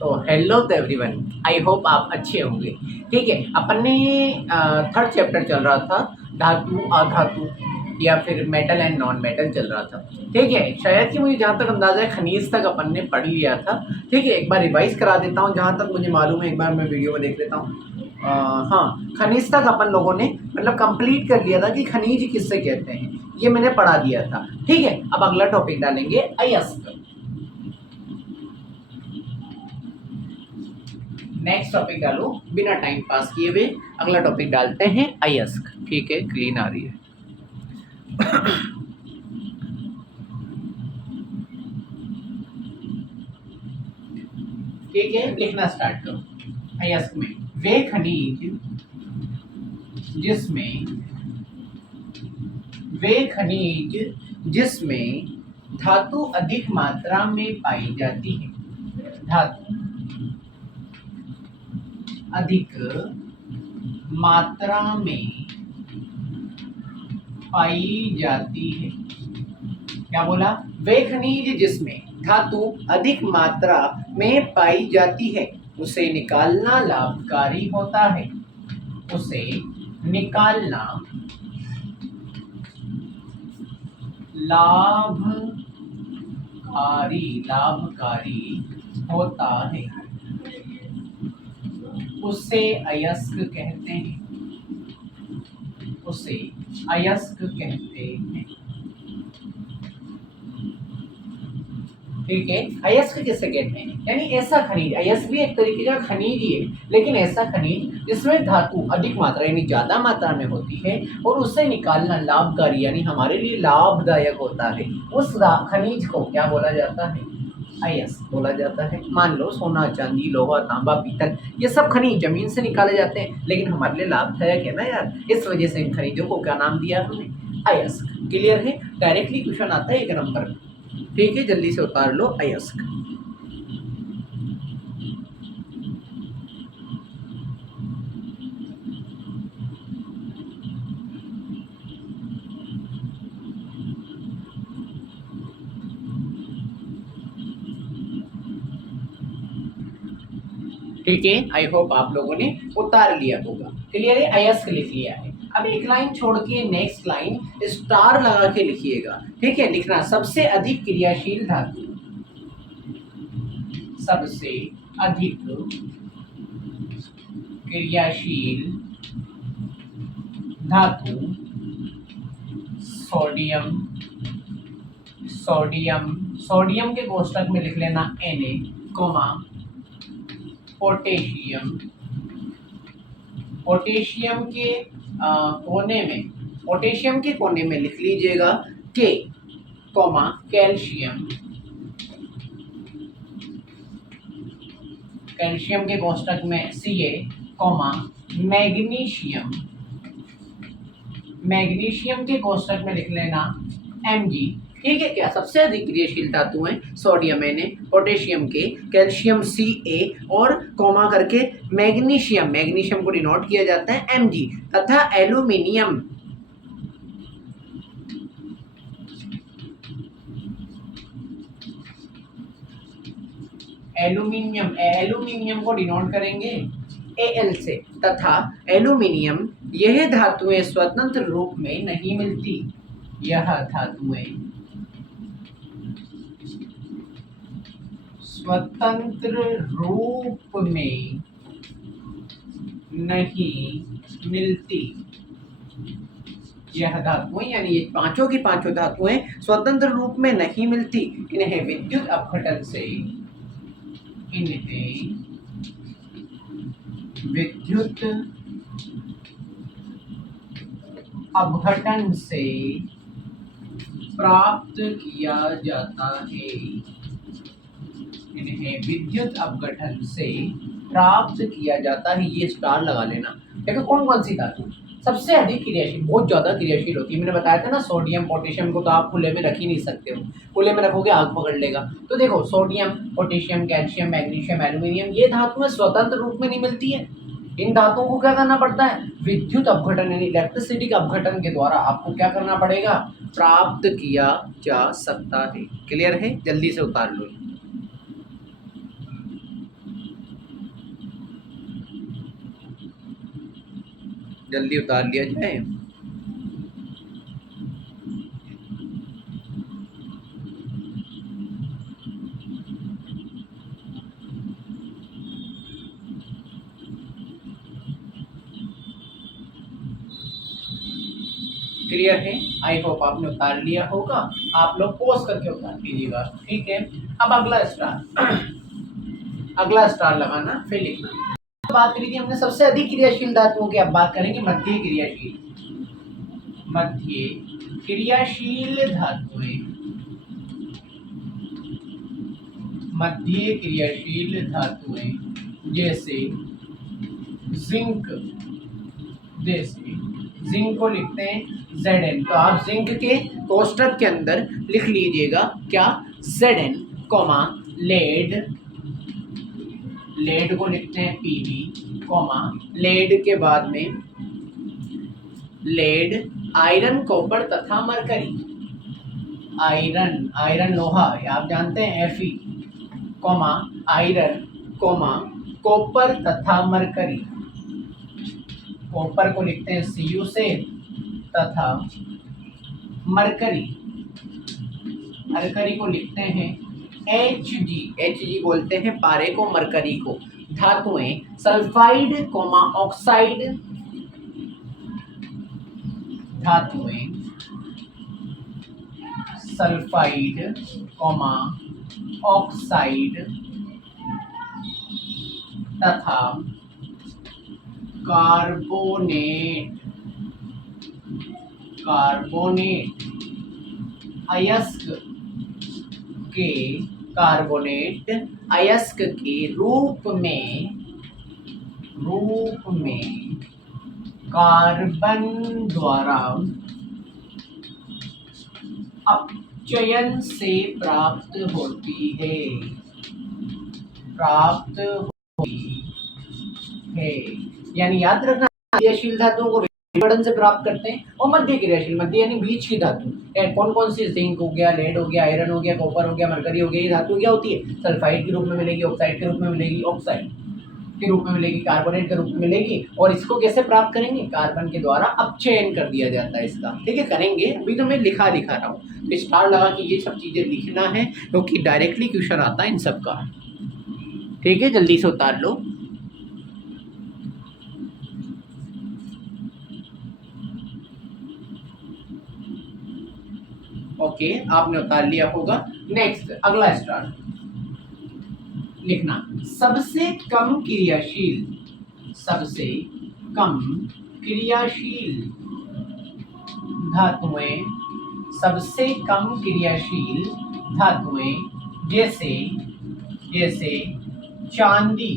तो हेलो तो everyone, I hope आप अच्छे होंगे। ठीक है, अपन ने थर्ड चैप्टर चल रहा था, धातु अधातु या फिर मेटल एंड नॉन मेटल चल रहा था। ठीक है, शायद कि मुझे जहाँ तक अंदाजा है खनिज तक अपन ने पढ़ लिया था। ठीक है, एक बार रिवाइज करा देता हूँ, जहाँ तक मुझे मालूम है एक बार मैं वीडियो में देख लेता हूँ। हाँ, खनिज तक अपन लोगों ने मतलब कंप्लीट कर लिया था कि खनिज किससे कहते हैं, ये मैंने पढ़ा दिया था। ठीक है, अब अगला टॉपिक डालेंगे अयस्क। नेक्स्ट टॉपिक डालो बिना टाइम पास किए हुए। अगला टॉपिक डालते हैं अयस्क। ठीक है, क्लीन आ रही है। ठीक है, लिखना स्टार्ट करो। अयस्क में वे खनिज जिसमें धातु अधिक मात्रा में पाई जाती है। धातु अधिक मात्रा में पाई जाती है। क्या बोला? वे खनिज जिसमें धातु अधिक मात्रा में पाई जाती है उसे निकालना लाभकारी होता है। उसे निकालना लाभकारी होता है। उसे अयस्क कहते हैं। उसे अयस्क कहते हैं। ठीक है, अयस्क किसे कहते हैं? यानी ऐसा खनिज, अयस्क भी एक तरीके का खनिज ही है, लेकिन ऐसा खनिज जिसमें धातु अधिक मात्रा यानी ज्यादा मात्रा में होती है और उससे निकालना लाभकारी यानी हमारे लिए लाभदायक होता है। उस खनिज को क्या बोला जाता है? अयस्क बोला जाता है। मान लो सोना, चांदी, लोहा, तांबा, पीतल, ये सब खनिज जमीन से निकाले जाते हैं, लेकिन हमारे लिए लाभदायक है ना यार। इस वजह से इन खनिजों को क्या नाम दिया हमने? अयस्क। क्लियर है? डायरेक्टली क्वेश्चन आता है 1 नंबर में। ठीक है, जल्दी से उतार लो अयस्क। ठीक है, आई होप आप लोगों ने उतार लिया होगा। क्लियर है? अयस्क लिख लिया है। अब एक लाइन छोड़ के नेक्स्ट लाइन स्टार लगा के लिखिएगा। ठीक है, लिखना सबसे अधिक क्रियाशील धातु। सबसे अधिक क्रियाशील धातु सोडियम। सोडियम के कोष्टक में लिख लेना Na, पोटेशियम। पोटेशियम के कोने में लिख लीजिएगा K, कैल्शियम। कैल्शियम के कोष्टक में Ca, मैग्नीशियम। मैग्नीशियम के कोष्टक में लिख लेना Mg। ठीक है, क्या सबसे अधिक क्रियाशील धातु हैं सोडियम Na, पोटेशियम के, कैल्शियम Ca और कॉमा करके मैग्नीशियम। मैग्नीशियम को डिनोट किया जाता है Mg तथा एल्यूमिनियम। एल्यूमिनियम को डिनोट करेंगे Al से तथा एल्यूमिनियम। यह धातुएं स्वतंत्र रूप में नहीं मिलती। यह धातुएं स्वतंत्र रूप में नहीं मिलती। यह धातुएं यानी ये पांचों की पांचों धातुएं स्वतंत्र रूप में नहीं मिलती। इन्हें विद्युत अपघटन से प्राप्त किया जाता है। इन्हें विद्युत अपघटन से प्राप्त किया जाता है। ये स्टार लगा लेना। देखो कौन कौन सी धातु सबसे अधिक क्रियाशील, बहुत ज्यादा क्रियाशील होती है। मैंने बताया था ना, सोडियम पोटेशियम को तो आप खुले में रख ही नहीं सकते हो, खुले में रखोगे आग पकड़ लेगा। तो देखो sodium, potassium, calcium, magnesium, aluminium, ये धातुएं स्वतंत्र रूप में नहीं मिलती है। इन धातुओं को क्या करना पड़ता है? विद्युत अपघटन यानी इलेक्ट्रिसिटी के अपघटन के द्वारा आपको क्या करना पड़ेगा? प्राप्त किया जा सकता है। क्लियर है? जल्दी से उतार लो। जल्दी उतार लिया जाए। क्लियर है? आई होप आपने उतार लिया होगा। आप लोग पोस्ट करके उतार लीजिएगा, ठीक है। अब अगला स्टार अगला स्टार लगाना, फिर लिखना। बात करी थी हमने सबसे अधिक क्रियाशील धातुओं की, अब बात करेंगे मध्य क्रियाशील। मध्य क्रियाशील धातुएं, मध्य क्रियाशील धातुएं जैसे जिंक, जैसे जिंक को लिखते हैं Zn। तो आप जिंक के कोष्टक के अंदर लिख लीजिएगा क्या, Zn, कॉमा लेड, लेड को लिखते हैं Pb, कॉमा लेड के बाद में लेड, आयरन, कॉपर तथा मरकरी। आयरन, आयरन लोहा आप जानते हैं Fe, comma iron, comma copper तथा मरकरी। कॉपर को लिखते हैं Cu से तथा मरकरी, मरकरी को लिखते हैं Hg, Hg बोलते हैं पारे को, मरकरी को। धातुएं सल्फाइड, कॉमा ऑक्साइड, धातुएं सल्फाइड, कॉमा ऑक्साइड तथा कार्बोनेट, कार्बोनेट अयस्क के, कार्बोनेट अयस्क के रूप में कार्बन द्वारा अपचयन से प्राप्त होती है, प्राप्त होती है। यानी याद रखना, क्रियाशील धातुओं को विघटन से प्राप्त करते हैं, और मध्य क्रियाशील, मध्य यानी बीच की धातु कौन कौन सी, जिंक हो गया, लेड हो गया, आयरन हो गया, कॉपर हो गया, मरकरी हो गया। ये धातु क्या होती है, सल्फाइड के रूप में मिलेगी, ऑक्साइड के रूप में मिलेगी, ऑक्साइड के रूप में मिलेगी, कार्बोनेट के रूप में मिलेगी। और इसको कैसे प्राप्त करेंगे, कार्बन के द्वारा अपचयन कर दिया जाता है इसका, ठीक है। करेंगे, अभी तो मैं लिखा रहा हूँ, तो स्टार लगा कि ये सब चीजें लिखना है, क्योंकि डायरेक्टली क्वेश्चन आता है इन सब का, ठीक है। जल्दी से उतार लो। ओके, आपने उतार लिया होगा। नेक्स्ट अगला स्टार लिखना, सबसे कम क्रियाशील, सबसे कम क्रियाशील धातुएं, सबसे कम क्रियाशील धातुएं जैसे, जैसे चांदी,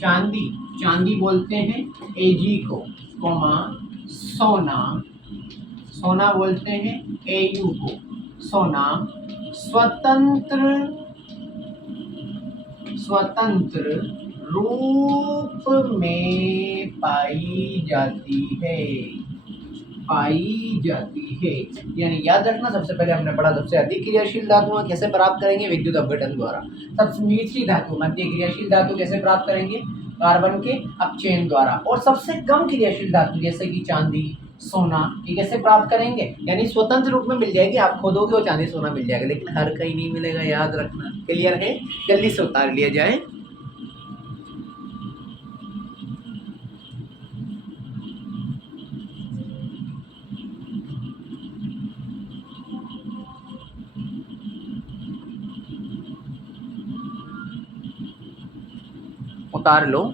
चांदी, चांदी बोलते हैं Ag को, कॉमा सोना, सोना बोलते हैं Au को, सोना स्वतंत्र, स्वतंत्र रूप में पाई जाती है, पाई जाती है। यानी याद रखना, सबसे पहले हमने पढ़ा सबसे अधिक क्रियाशील धातुओं कैसे प्राप्त करेंगे, विद्युत अपघटन द्वारा। सबसे निचली धातु, मध्य क्रियाशील धातु कैसे प्राप्त करेंगे, कार्बन के अपचयन द्वारा। और सबसे कम क्रियाशील धातु जैसे कि चांदी, सोना, ये कैसे प्राप्त करेंगे, यानी स्वतंत्र रूप में मिल जाएगी, आप खोदोगे और चांदी सोना मिल जाएगा, लेकिन हर कहीं नहीं मिलेगा, याद रखना। क्लियर है? जल्दी से उतार लिया जाए। उतार लो।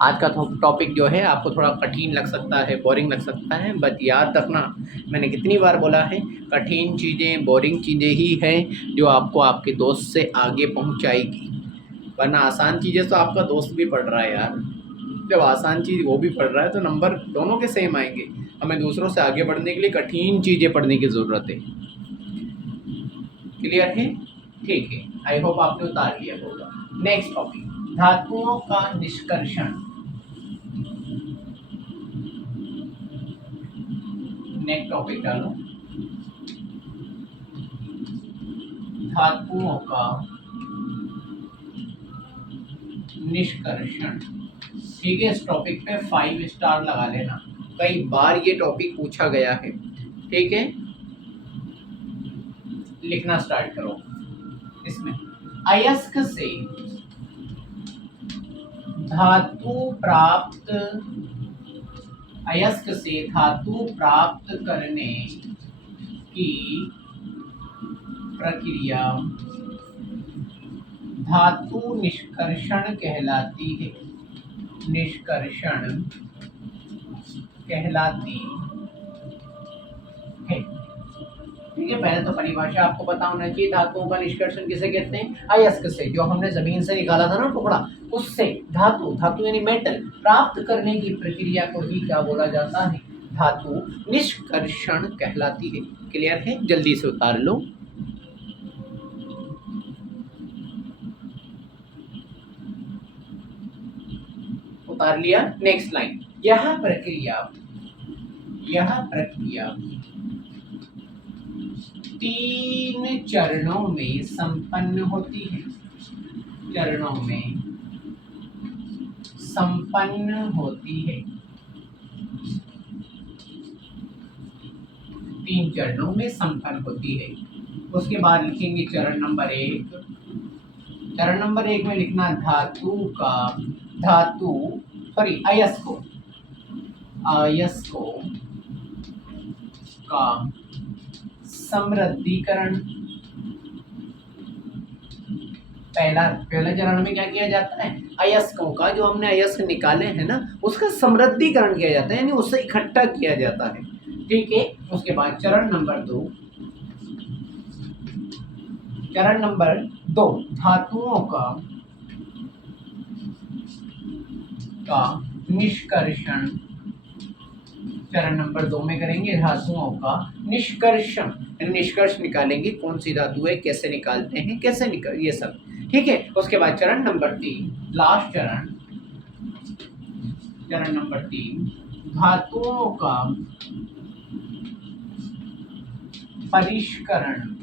आज का टॉपिक जो है आपको थोड़ा कठिन लग सकता है, बोरिंग लग सकता है, बट याद रखना, मैंने कितनी बार बोला है, कठिन चीज़ें, बोरिंग चीज़ें ही हैं जो आपको आपके दोस्त से आगे पहुंचाएगी। वरना आसान चीज़ें तो आपका दोस्त भी पढ़ रहा है यार, जब आसान चीज़ वो भी पढ़ रहा है तो नंबर दोनों के सेम आएंगे। हमें दूसरों से आगे बढ़ने के लिए कठिन चीज़ें पढ़ने की ज़रूरत है। क्लियर है? ठीक है, आई होप आपने उतार लिया होगा। नेक्स्ट टॉपिक, धातुओं का निष्कर्षण। नेक्स्ट टॉपिक डालो, धातुओं का निष्कर्षण, ठीक है, इस टॉपिक पे 5 स्टार लगा लेना, कई बार ये टॉपिक पूछा गया है। ठीक है, लिखना स्टार्ट करो। इसमें अयस्क से धातु प्राप्त, अयस्क से धातु प्राप्त करने की प्रक्रिया धातु निष्कर्षण कहलाती है। निष्कर्षण कहलाती है। ठीक है, पहले तो परिभाषा आपको पता होना चाहिए। धातुओं का निष्कर्षण किसे कहते हैं? अयस्क से, जो हमने जमीन से निकाला था ना टुकड़ा, उससे धातु, धातु यानी मेटल प्राप्त करने की प्रक्रिया को ही क्या बोला जाता है? धातु निष्कर्षण कहलाती है। क्लियर है? जल्दी से उतार लो। उतार लिया। नेक्स्ट लाइन, यह प्रक्रिया 3 चरणों में संपन्न होती है। चरणों में संपन्न होती है। 3 चरणों में संपन्न होती है। उसके बाद लिखेंगे चरण नंबर 1। चरण नंबर 1 में लिखना अयस्कों का समृद्धीकरण। पहला चरण में क्या किया जाता है? अयस्कों का, जो हमने अयस्क निकाले हैं ना, उसका समृद्धीकरण किया जाता है, यानी उससे इकट्ठा किया जाता है। ठीक है, उसके बाद चरण नंबर 2 धातुओं का निष्कर्षण। चरण नंबर 2 में करेंगे धातुओं का निष्कर्षण, निष्कर्ष निकालेंगे कौन सी धातु है, कैसे निकालते हैं, कैसे निकल, ये सब। ठीक है, उसके बाद चरण नंबर 3, लास्ट चरण नंबर 3 धातुओं का परिष्करण।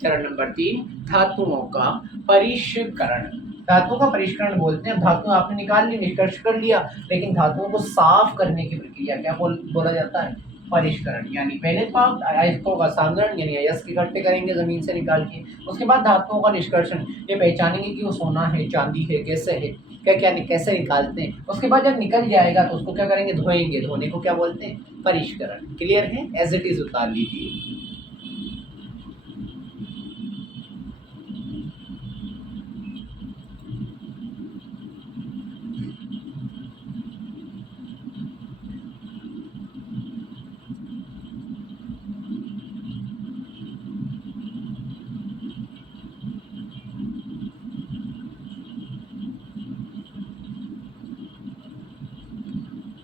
चरण नंबर 3 धातुओं का परिष्करण। धातुओं का परिष्करण बोलते हैं। धातु आपने निकाल ली, निष्कर्ष कर लिया, लेकिन धातुओं को साफ करने की प्रक्रिया क्या बोला जाता है? परिष्करण। यानी पहले तो आप अयस्कों का सांद्रण यानी अयस्क इकट्ठे करेंगे जमीन से निकाल के, उसके बाद धातुओं का निष्कर्षण, ये पहचानेंगे कि वो सोना है, चांदी है, कैसे है, कैसे निकालते हैं। उसके बाद जब निकल जाएगा तो उसको क्या करेंगे? धोएंगे। धोने को क्या बोलते हैं? परिष्करण। क्लियर है? एज इट इज उतार लीजिए।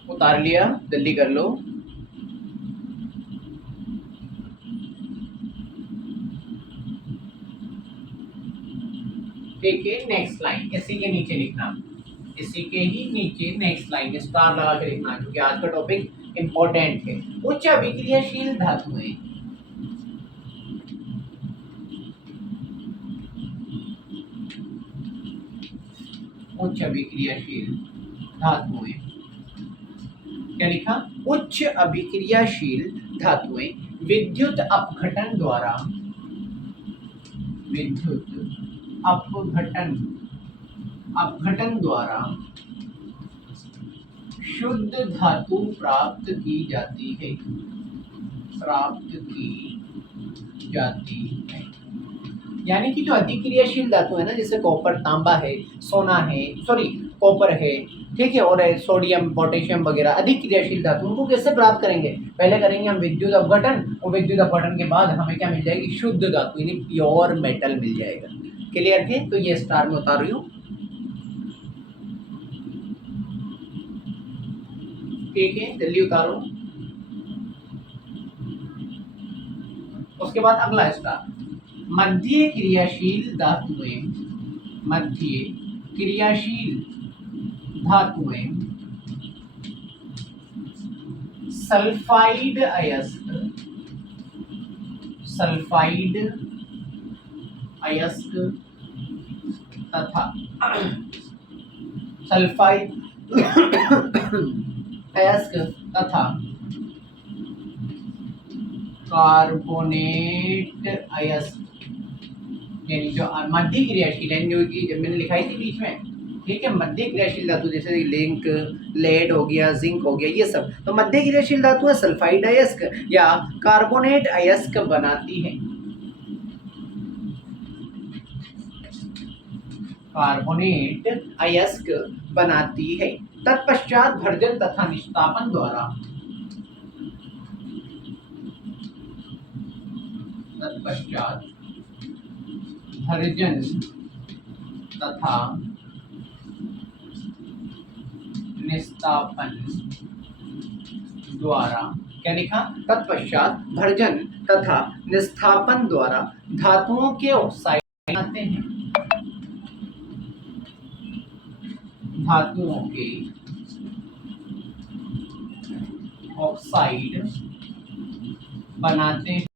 उतार लिया, जल्दी कर लो। ठीक है, नेक्स्ट लाइन इसी के नीचे लिखना, इसी के ही नीचे नेक्स्ट लाइन स्टार लगा के लिखना, क्योंकि आज का टॉपिक इंपॉर्टेंट है। उच्च अभिक्रियाशील धातुएं, उच्च अभिक्रियाशील धातुएं, क्या लिखा? उच्च अभिक्रियाशील धातुएं विद्युत अपघटन द्वारा शुद्ध धातु प्राप्त की जाती है। यानी कि जो अतिक्रियाशील धातु है ना, जैसे कॉपर, तांबा है, सोना है, कॉपर है, ठीक है, और सोडियम, पोटेशियम वगैरह अधिक क्रियाशील धातु, उनको कैसे प्राप्त करेंगे? पहले करेंगे हम विद्युत अपघटन, और विद्युत अपघटन के बाद हमें क्या मिल जाएगी? शुद्ध धातु यानी प्योर मेटल मिल जाएगा। क्लियर है? तो ये स्टार में उतार रही हूँ। ठीक है, जल्दी उतारो। उसके बाद अगला स्टार, मध्य क्रियाशील धातुएं सल्फाइड अयस्क तथा सल्फाइड अयस्क तथा कार्बोनेट अयस्क, यानी जो मध्य क्रियाशील है, जो कि जब मैंने लिखाई थी बीच में, ठीक है, मध्य क्रियाशील धातु जैसे लिंक, लेड हो गया, जिंक हो गया, ये सब तो मध्य क्रियाशील धातु है, सल्फाइड अयस्क या कार्बोनेट अयस्क बनाती है। कार्बोनेट अयस्क बनाती है। तत्पश्चात भर्जन तथा निष्तापन द्वारा भर्जन तथा निस्तापन द्वारा, क्या लिखा, तत्पश्चात भर्जन तथा निस्तापन द्वारा धातुओं के ऑक्साइड बनाते हैं। धातुओं के ऑक्साइड बनाते हैं।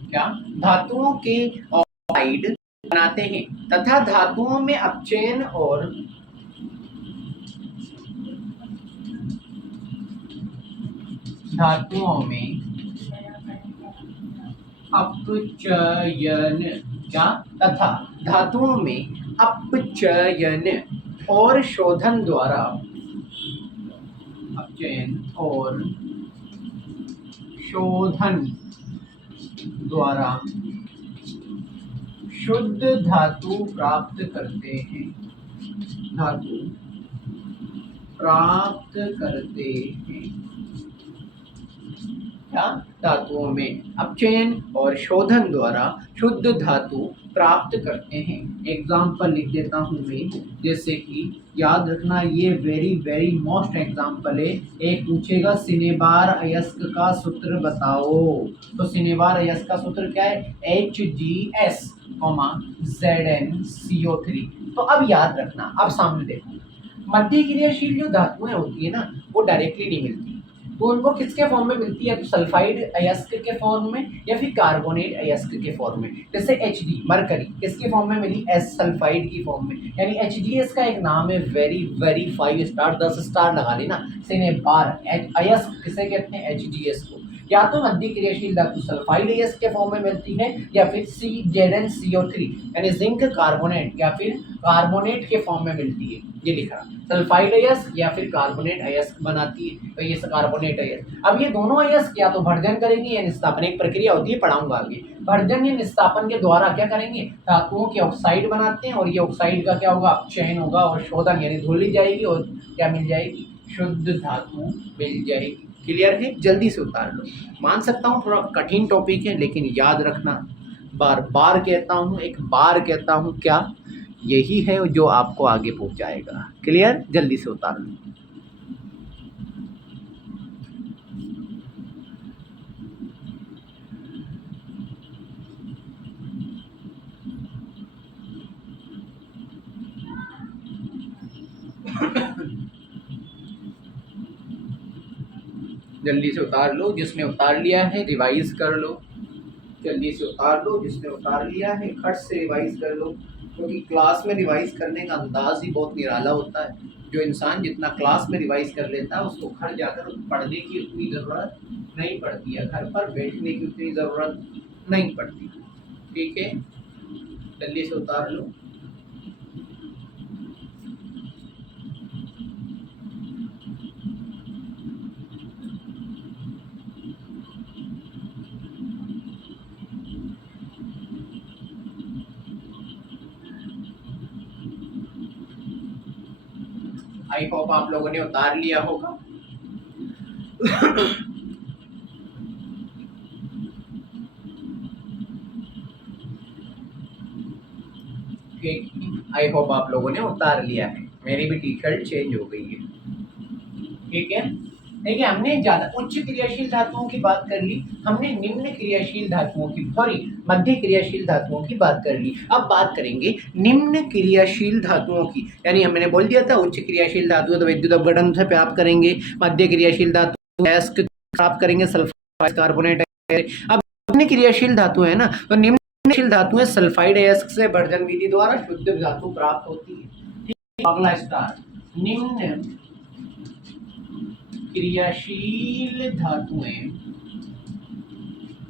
क्या, धातुओं के ऑक्साइड बनाते हैं तथा धातुओं में अपचयन और धातुओं में अपचयन, क्या, तथा धातुओं में अपचयन और शोधन द्वारा, अपचयन और शोधन द्वारा शुद्ध धातु प्राप्त करते हैं। धातु प्राप्त करते हैं। क्या, धातुओं में अपचयन और शोधन द्वारा शुद्ध धातु प्राप्त करते हैं। एग्जाम्पल लिख देता हूँ मैं, जैसे कि याद रखना, ये वेरी वेरी मोस्ट एग्जाम्पल है। एक पूछेगा सिनेबार अयस्क का सूत्र बताओ, तो सिनेबार अयस्क का सूत्र क्या है, HgS, ZnCO3। तो अब याद रखना, अब सामने देखो, मध्य क्रियाशील जो धातुएं होती है ना, वो डायरेक्टली नहीं मिलती, तो उनको किसके फॉर्म में मिलती है, तो सल्फाइड अयस्क के फॉर्म में या फिर कार्बोनेट अयस्क के फॉर्म में। जैसे Hd मरकरी किसके फॉर्म में मिली, S सल्फाइड की फॉर्म में, यानी HgS का एक नाम है, वेरी वेरी 5 स्टार 10 स्टार लगा लेना। सिनेबार अयस्क किसे कहते हैं, HgS को। या तो मध्य क्रियाशील धातु सल्फाइड अयस्क के फॉर्म में मिलती है या फिर ZnCO3 यानी जिंक कार्बोनेट या फिर कार्बोनेट के फॉर्म में मिलती है। ये लिखा, सल्फाइड अयस्क या फिर कार्बोनेट अयस्क बनाती है, तो ये कार्बोनेट अयस्क। अब ये दोनों अयस्क या तो भर्जन करेंगे या निस्तापन, एक प्रक्रिया होती है, पढ़ाऊंगा आगे। भर्जन या निस्तापन के द्वारा क्या करेंगे, धातुओं के ऑक्साइड बनाते हैं, और ये ऑक्साइड का क्या होगा, अपचयन होगा और शोधन, यानी धुल जाएगी और क्या मिल जाएगी, शुद्ध धातु मिल जाएगी। क्लियर है, जल्दी से उतार लो। मान सकता हूँ थोड़ा कठिन टॉपिक है, लेकिन याद रखना, बार बार कहता हूँ, एक बार कहता हूँ, क्या यही है जो आपको आगे पहुँचाएगा। क्लियर, जल्दी से उतार लो। जल्दी से उतार लो, जिसने उतार लिया है रिवाइज कर लो। जल्दी से उतार लो, जिसने उतार लिया है खट से रिवाइज कर लो, क्योंकि क्लास में रिवाइज करने का अंदाज ही बहुत निराला होता है। जो इंसान जितना क्लास में रिवाइज कर लेता है, उसको घर जाकर पढ़ने की उतनी ज़रूरत नहीं पड़ती है, घर पर बैठने की उतनी ज़रूरत नहीं पड़ती। ठीक है, जल्दी से उतार लो। आई होप आप लोगों ने उतार लिया होगा। आई होप आप लोगों ने उतार लिया है। मेरी भी टी शर्ट चेंज हो गई है। ठीक है, देखिए हमने ज्यादा उच्च क्रियाशील धातुओं की बात कर ली, हमने निम्न क्रियाशील धातुओं की, सॉरी मध्य क्रियाशील धातुओं की बात कर ली। अब बात करेंगे निम्न क्रियाशील धातुओं की, यानी हमने बोल दिया था उच्च क्रियाशील धातु तो विद्युत अपघटन से प्राप्त करेंगे, मध्य क्रियाशील धातु प्राप्त करेंगे सल्फर कार्बोनेट। अब निम्न क्रियाशील धातु है ना, तो निम्न निम्नशील धातुएं सल्फाइड अयस्क से भर्जन विधि द्वारा शुद्ध धातु प्राप्त होती है। अगला स्टार, निम्न क्रियाशील धातुएं,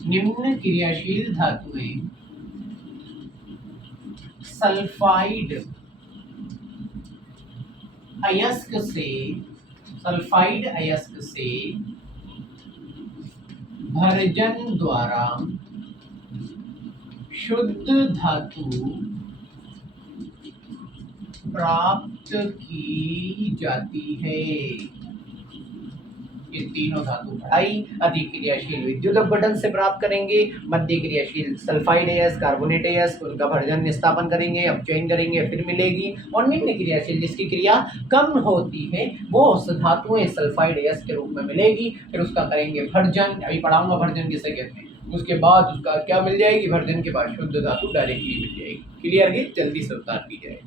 निम्न क्रियाशील धातुएं सल्फाइड अयस्क से, सल्फाइड अयस्क से भर्जन द्वारा शुद्ध धातु प्राप्त की जाती है। ये तीनों धातु पढ़ाई। अधिक क्रियाशील विद्युत अपघटन से प्राप्त करेंगे, मध्य क्रियाशील सल्फाइड अयस्क, कार्बोनेट अयस्क, उनका भर्जन निस्तापन करेंगे, अपचयन करेंगे, फिर मिलेगी। और निम्न क्रियाशील जिसकी क्रिया कम होती है वो धातुएं सल्फाइड अयस्क के रूप में मिलेगी, फिर उसका करेंगे भर्जन। अभी पढ़ाऊंगा भर्जन किसे कहते हैं। उसके बाद उसका क्या मिल जाएगी, भर्जन के बाद शुद्ध धातु डायरेक्टली मिल जाएगी। क्लियर है, जल्दी से उतार दी जाए।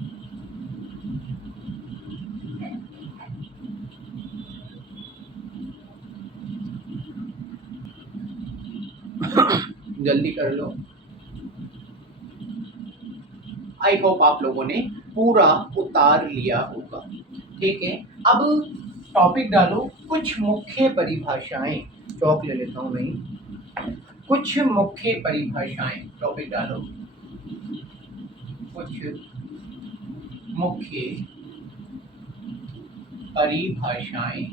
जल्दी कर लो। आई होप आप लोगों ने पूरा उतार लिया होगा। ठीक है, अब टॉपिक डालो कुछ मुख्य परिभाषाएं। चौक ले लेता हूं नहीं, कुछ मुख्य परिभाषाएं। टॉपिक डालो कुछ मुख्य परिभाषाएं,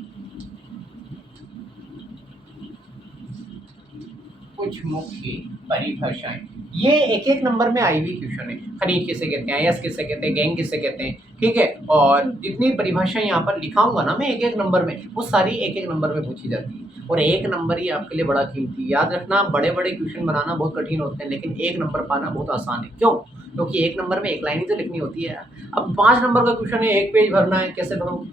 कुछ मुख्य परिभाषाएं। ये एक एक नंबर में आई हुई क्वेश्चन है। खनिज किसे कहते हैं, अयस्क किसे कहते हैं, गैंग किसे कहते हैं। ठीक है, और जितनी परिभाषाएं यहाँ पर लिखाऊंगा ना मैं एक एक नंबर में, वो सारी एक एक नंबर में पूछी जाती है। और एक नंबर ही आपके लिए बड़ा कीमती। याद रखना, बड़े बड़े क्वेश्चन बनाना बहुत कठिन होते हैं, लेकिन एक नंबर पाना बहुत आसान है। क्यों? क्योंकि एक नंबर में एक लाइन ही तो लिखनी होती है। अब 5 नंबर का क्वेश्चन है, एक पेज भरना है, कैसे भरोगे?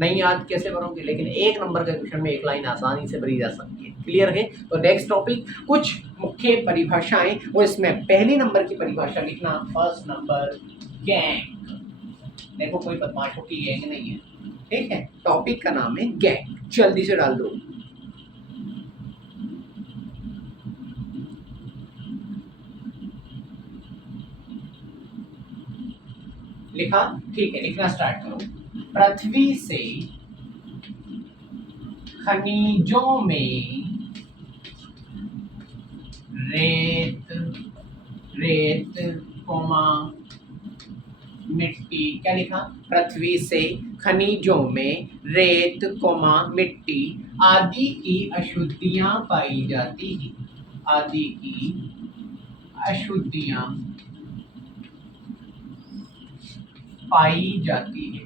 नहीं याद कैसे भरोगे? लेकिन एक नंबर का क्वेश्चन में एक लाइन आसानी से भरी जा सकती है। क्लियर है? तो नेक्स्ट टॉपिक कुछ मुख्य परिभाषाएं, वो इसमें पहली नंबर की परिभाषा लिखना। First number gang. देखो कोई बदमाशों की गैंग नहीं है। ठीक है, टॉपिक का नाम है गैंग। जल्दी से डाल दो। लिखा? ठीक है, लिखना स्टार्ट करो। पृथ्वी से खनिजों में रेत, रेत कोमा मिट्टी। क्या लिखा? पृथ्वी से खनिजों में रेत कोमा मिट्टी आदि की अशुद्धियां पाई जाती हैं। आदि की अशुद्धियां पाई जाती है,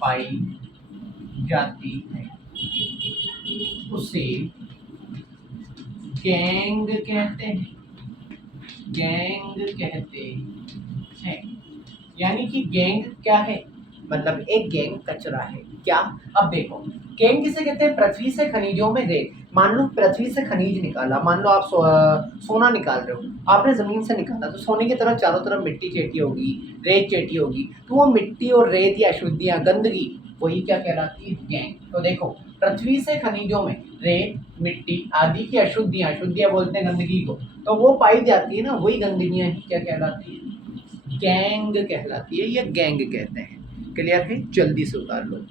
पाई जाती है, उसे गैंग कहते हैं। गैंग कहते हैं। यानी कि गैंग क्या है? मतलब एक गैंग कचरा है। क्या? अब देखो, गैंग किसे कहते हैं? पृथ्वी से खनिजों में रेत। मान लो पृथ्वी से खनिज निकाला, मान लो आप सोना निकाल रहे हो, आपने जमीन से निकाला, तो सोने की तरफ चारों तरफ मिट्टी चेटी होगी, रेत चेटी होगी, तो वो मिट्टी और रेत या अशुद्धियां, गंदगी, वही क्या कहलाती है? गैंग। तो देखो, पृथ्वी से खनिजों में रेत, मिट्टी आदि की अशुद्धियां, अशुद्धियां बोलते हैं गंदगी को, तो वो पाई जाती है ना, वही गंदगियां ही क्या कहलाती है? गैंग कहलाती है, या गैंग कहते हैं। क्लियर है? जल्दी से उतार लो।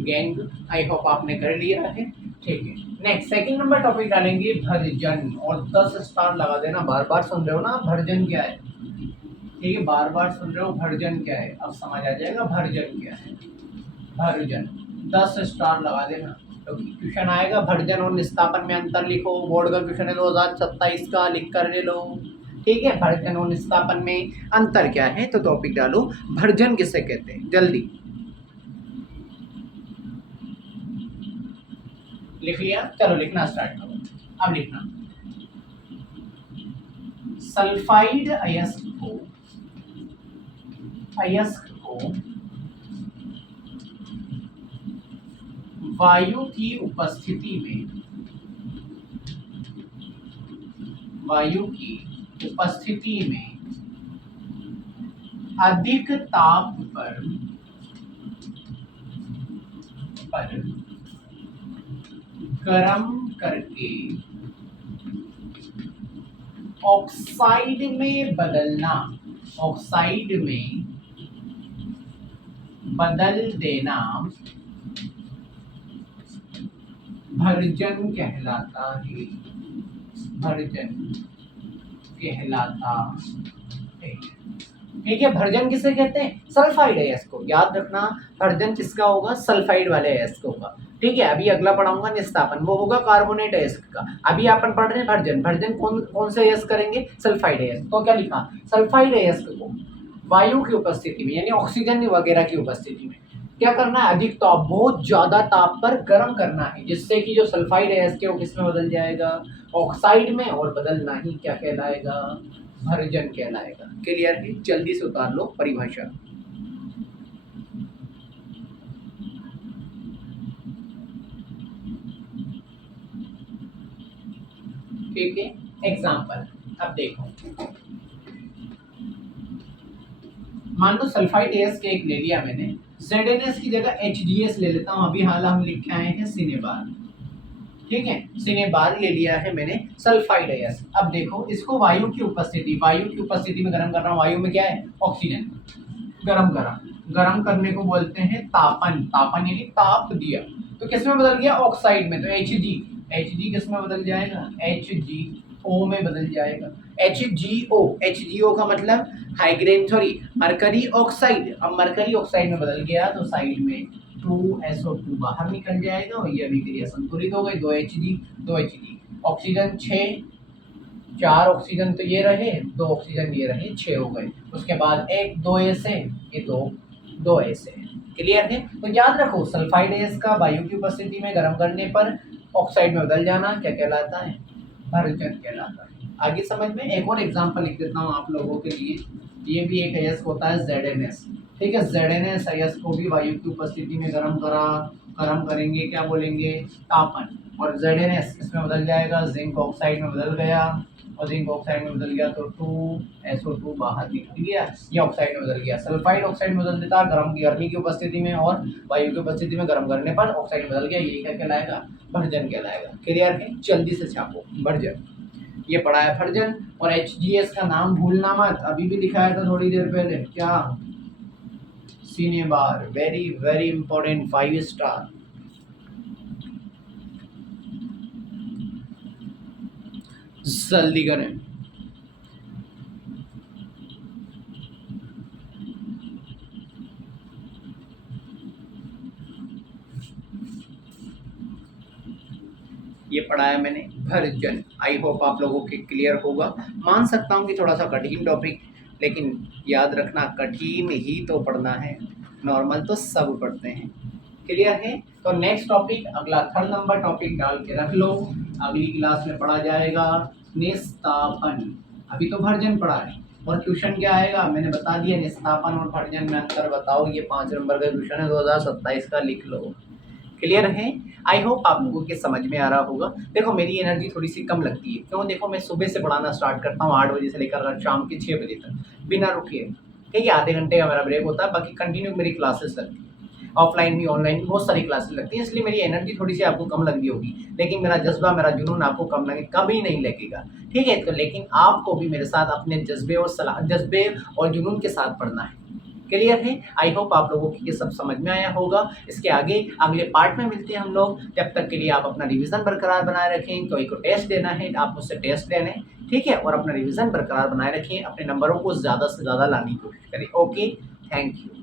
गैंग। आई होप आपने कर लिया है। ठीक है, नेक्स्ट सेकंड नंबर टॉपिक डालेंगे भर्जन, और 10 स्टार लगा देना। बार बार सुन रहे हो ना, भर्जन क्या है? ठीक है, बार बार सुन रहे हो भर्जन क्या है, अब समझ आ जाएगा भर्जन क्या है। भर्जन 10 स्टार लगा देना। तो क्वेश्चन आएगा भर्जन और निस्तापन में अंतर लिखो। बोर्ड का क्वेश्चन है 2027 का, लिख कर ले लो। ठीक है, भर्जन और निस्तापन में अंतर क्या है, तो टॉपिक डालो भर्जन किसे कहते हैं। जल्दी लिख लिया? चलो लिखना स्टार्ट करो। अब लिखना, सल्फाइड अयस्क को, अयस्क को वायु की उपस्थिति में, वायु की उपस्थिति में अधिक ताप पर गर्म करके ऑक्साइड में बदलना, ऑक्साइड में बदल देना भर्जन कहलाता है, भर्जन कहलाता है। ठीक है, भर्जन किसे कहते हैं? सल्फाइड अयस्क को। याद रखना, भर्जन किसका होगा? सल्फाइड वाले अयस्क होगा। ठीक है, अभी अगला पढ़ाऊंगा निस्तापन, वो होगा कार्बोनेट अयस्क का। अभी अपन पढ़ रहे हैं भर्जन। भर्जन कौन कौन से अयस्क करेंगे? सल्फाइड अयस्क। तो क्या लिखा? सल्फाइड अयस्क को वायु की उपस्थिति में, यानी ऑक्सीजन वगैरह की उपस्थिति में क्या करना है? अधिक ताप, बहुत ज्यादा ताप पर गर्म करना है, जिससे कि जो सल्फाइड अयस्क है वो किसमें बदल जाएगा? ऑक्साइड में। और बदलना ही क्या कहलाएगा? भर्जन कहलाएगा। क्लियर है? जल्दी से उतार लो परिभाषा। ठीक है, एग्जाम्पल अब देखो, मान लो सल्फाइड अयस्क एक ले लिया मैंने, ZnS की जगह HGS ले लेता हूं। अभी हाल हम लिख के आए हैं सिनेबार। ठीक है, सिनेबार ले लिया है मैंने सल्फाइड अयस्क। अब देखो, इसको वायु की उपस्थिति, वायु की उपस्थिति में गर्म कर रहा हूँ। वायु में क्या है? ऑक्सीजन। गरम करा, गरम करने को बोलते हैं तापन। तापन यानी ताप दिया, तो किसमें बदल गया? ऑक्साइड में। तो Hg, Hg किसमें बदल जाएगा? HgO में बदल जाएगा। HgO, HgO का मतलब हाइग्रेन, सॉरी मरकरी ऑक्साइड। अब मरकरी ऑक्साइड में बदल गया तो साइड में 2SO2 बाहर निकल जाएगा और ये अभिक्रिया संतुलित हो गई। 2Hg, ऑक्सीजन 6, 4 ऑक्सीजन तो ये रहे, 2 ऑक्सीजन ये रहे, 6 हो गए। उसके बाद एक 2 ऐसे, ये 2 ऐसे। क्लियर है? तो याद रखो, सल्फाइड अयस्क का वायु की उपस्थिति में गर्म करने पर ऑक्साइड में बदल जाना क्या कहलाता है? भर्जन कहलाता है। आगे समझ में एक और एग्जांपल लिख देता हूँ आप लोगों के लिए। ये भी एक अयस्क होता है ZnS। ठीक है, ZnS अयस्क को भी वायु की उपस्थिति में गर्म करेंगे, क्या बोलेंगे? तापन। और ZnS इसमें बदल जाएगा, जिंक ऑक्साइड में बदल गया, और जिंक ऑक्साइड में बदल गया तो 2SO2 बाहर निकल गया, ये ऑक्साइड में बदल गया। सल्फाइड ऑक्साइड में बदल देता गर्मी की उपस्थिति में, और वायु की उपस्थिति में गर्म करने पर ऑक्साइड में बदल गया, ये क्या कहलाएगा? भर्जन कहलाएगा। क्लियर है? जल्दी से छापो भर्जन। ये पढ़ा है भर्जन। और HGS का नाम भूलना मत, अभी भी दिखाया था थोड़ी देर पहले, क्या? Cinnabar. Very very important, 5 star. जल्दी करें। ये पढ़ाया मैंने भर्जन। आई होप आप लोगों के क्लियर होगा। मान सकता हूँ कि थोड़ा सा कठिन टॉपिक, लेकिन याद रखना कठिन ही तो पढ़ना है, नॉर्मल तो सब पढ़ते हैं। क्लियर है? तो नेक्स्ट टॉपिक, अगला 3rd नंबर टॉपिक डाल के रख लो, अगली क्लास में पढ़ा जाएगा निस्तापन। अभी तो भर्जन पढ़ा है, और क्वेश्चन क्या आएगा मैंने बता दिया, निस्तापन और भर्जन में अंतर बताओ। ये 5 नंबर का क्वेश्चन है 2027 का, लिख लो। क्लियर है? आई होप आप लोगों के समझ में आ रहा होगा। देखो, मेरी एनर्जी थोड़ी सी कम लगती है, क्यों? देखो, मैं सुबह से पढ़ाना स्टार्ट करता हूँ 8 बजे से लेकर शाम के 6 बजे तक, बिना रुके। ठीक है, आधे घंटे का मेरा ब्रेक होता है, बाकी कंटिन्यू मेरी क्लासेस लगती है, ऑफलाइन भी ऑनलाइन भी बहुत सारी क्लासेस लगती हैं, इसलिए मेरी एनर्जी थोड़ी सी आपको कम लग रही होगी, लेकिन मेरा जज्बा, मेरा जुनून आपको कम लगे, कभी नहीं लगेगा। ठीक है, तो लेकिन आपको भी मेरे साथ अपने जज्बे और जुनून के साथ पढ़ना है। क्लियर है? आई होप आप लोगों को ये सब समझ में आया होगा। इसके आगे अगले पार्ट में मिलते हैं हम लोग। तब तक के लिए आप अपना रिवीजन बरकरार बनाए रखें। कोई को टेस्ट देना है, आप मुझसे टेस्ट लेने, ठीक है, और अपना रिवीजन बरकरार बनाए रखें। अपने नंबरों को ज़्यादा से ज़्यादा लाने की कोशिश करें। Okay, thank you.